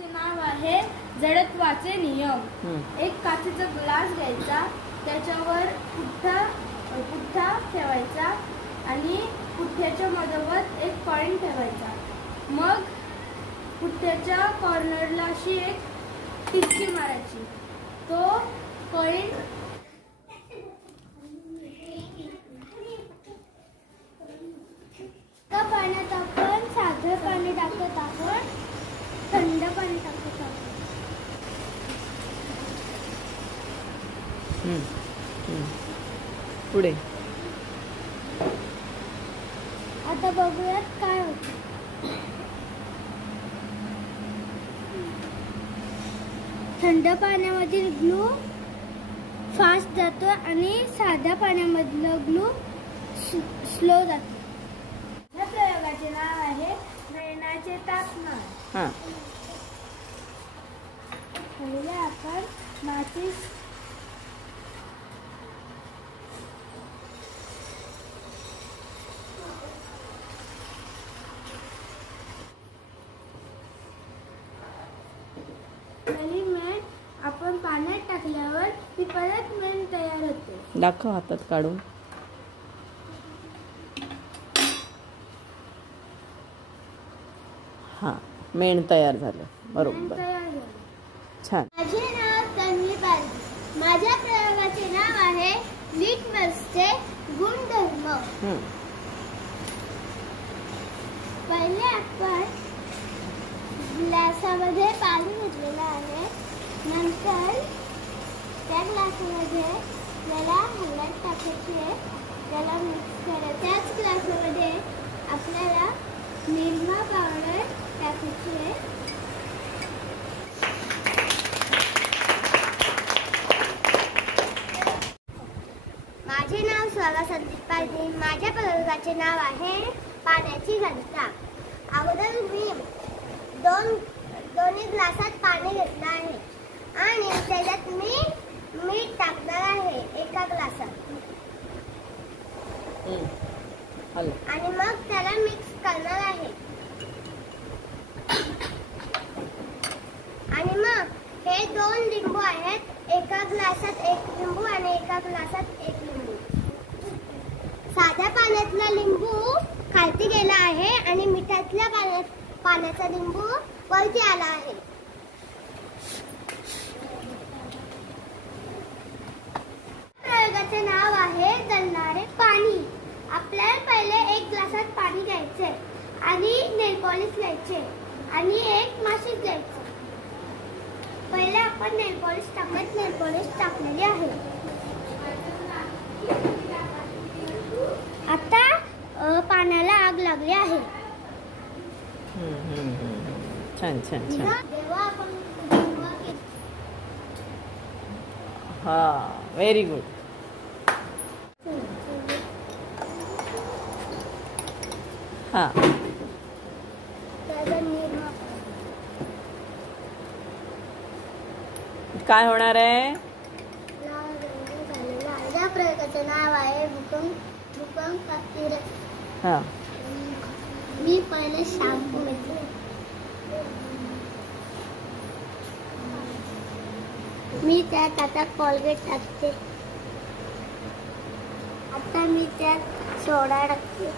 प्रयोगाचे नाव आहे जडत्वाचे नियम। एक काचेचा ग्लास घ्यायचा, त्याच्यावर पुठ्ठा ठेवायचा आणि पुठ्ठ्याच्या मधोमध एक कॉइन ठेवायचा। मग पुठ्ठ्याच्या कॉर्नरला अशी एक टिचकी मारायची। तो कॉइन पाण्यात आपण साधं पाणी टाकत आहोत, थंड पाणी टाकत आहोत। पुढे आता बघूयात काय होतं। थंड पाण्यामधील ग्लू फास्ट जातो आणि साध्या पाण्यामधलं ग्लू स्लो जातो। या प्रयोगाचे नाव आहे मेणाचे तापमान। पहिले आपण माचीस पहिली मेण आपण पाण्यात टाकल्यावर ती परत मेण तयार होते। दाखव हातात काढून। हा, मेण तयार झालं, बरोबर, छान। माझे नाव तन्वी पारधी। माझ्या प्रयोगाचे नाव आहे लिटमसचे गुणधर्म। पहिले आपण ग्लासामध्ये पाणी घेतलेलं आहे, नंतर त्या ग्लासामध्ये त्याला हळद टाकायची आहे, त्याला मिक्स करायचं। त्याच ग्लासामध्ये आपल्याला निरमा पावडर टाकायची आहे। माझे नाव स्वरा संदीप पारधी। माझ्या प्रयोगाचे नाव आहे पाण्याची घनता। अगोदर मी दोन्ही ग्लासात पाणी घेतलं आहे आणि त्याच्यात मी मीठ टाकणार आहे एका ग्लासात आणि मग त्याला मिक्स करणार आहे। आणि मग हे 2 लिंबू आहेत, एका ग्लासात 1 लिंबू आणि एका ग्लासात 1 लिंबू। साध्या पाण्यातला लिंबू खालती गेला आहे आणि मिठातल्या पाण्याचा लिंबू वरती आला आहे। प्रयोगाचे नाव आहे जळणारे पाणी। आपल्याला पहिले 1 ग्लासात पाणी घ्यायचे आणि नेल पॉलिश घ्यायचे आणि एक माचिस घ्यायचं। पहिले आपण नेल पॉलिश टाकलेली आहे। आता पाण्याला आग लागली आहे। छान छान छान। तेव्हा आपण हा, व्हेरी गुड। हा, काय होणार आहे? या प्रयोगाचे नाव आहे भूकंप। हा, मी पहिले शॅम्पू घेतले, मी त्यात आता कोलगेट टाकते। आता मी त्यात सोडा टाकते।